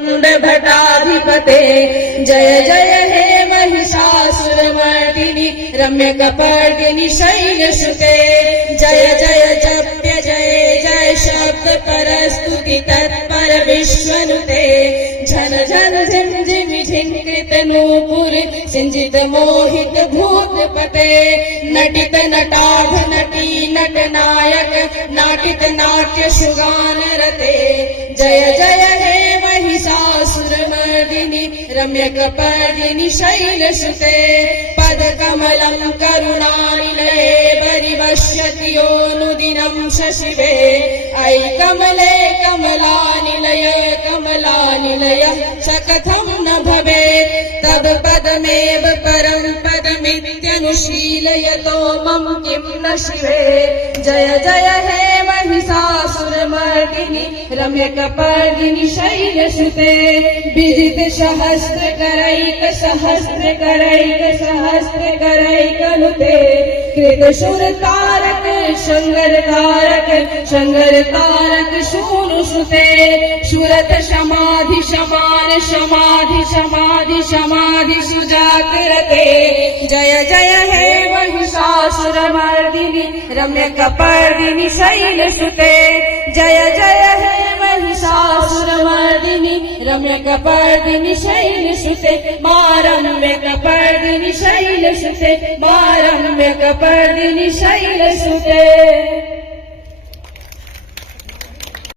मुकुंद भटाधिपते जय जय हे महिषासुरमर्दिनि रम्यकपर्दिनि शैलसुते जय जय जप्य जय जय शब्द परस्तुति तत्पर विश्वनुते झन झन झिम झिम झिंकृत नूपुर सिंजित मोहित भूतपते नटित नटाढ नटी नट नायक नाटित नाट्य सुगान रते जय जय हे महिषासुरमर्दिनि रम्यकपर्दिनि शैलसुते पदकमलं करुणानिलये परिवश्यति योऽनुदिनं शशिवे ऐ कमले कमलानिलय कमलानिलयं च कथं न भवेत् तत्पदमेव परं पदमित्यनुशीलयतो मम किं न शिवे जय जय हे महिषासुरमर्दिनि रम्यकपर्दिनि शैलसुते विजित सहस्रकरैक सहस्रकरैक सहस्रकरैकनुते कृतशूर तारक शंगर तारक शूनुसुते शूरत समाधि समान समाधि समाधि समाधि सुजातिरते जय जय हे महिषासुरमर्दिनि रम्यकपर्दिनि शैलसुते जय जय हे महिषासुरमर्दिनि रम्यकपर्दिनि शैलसुते मा रम्यकपर्दिनि शैलसुते मा रम्यकपर्दिनि शैलसुते।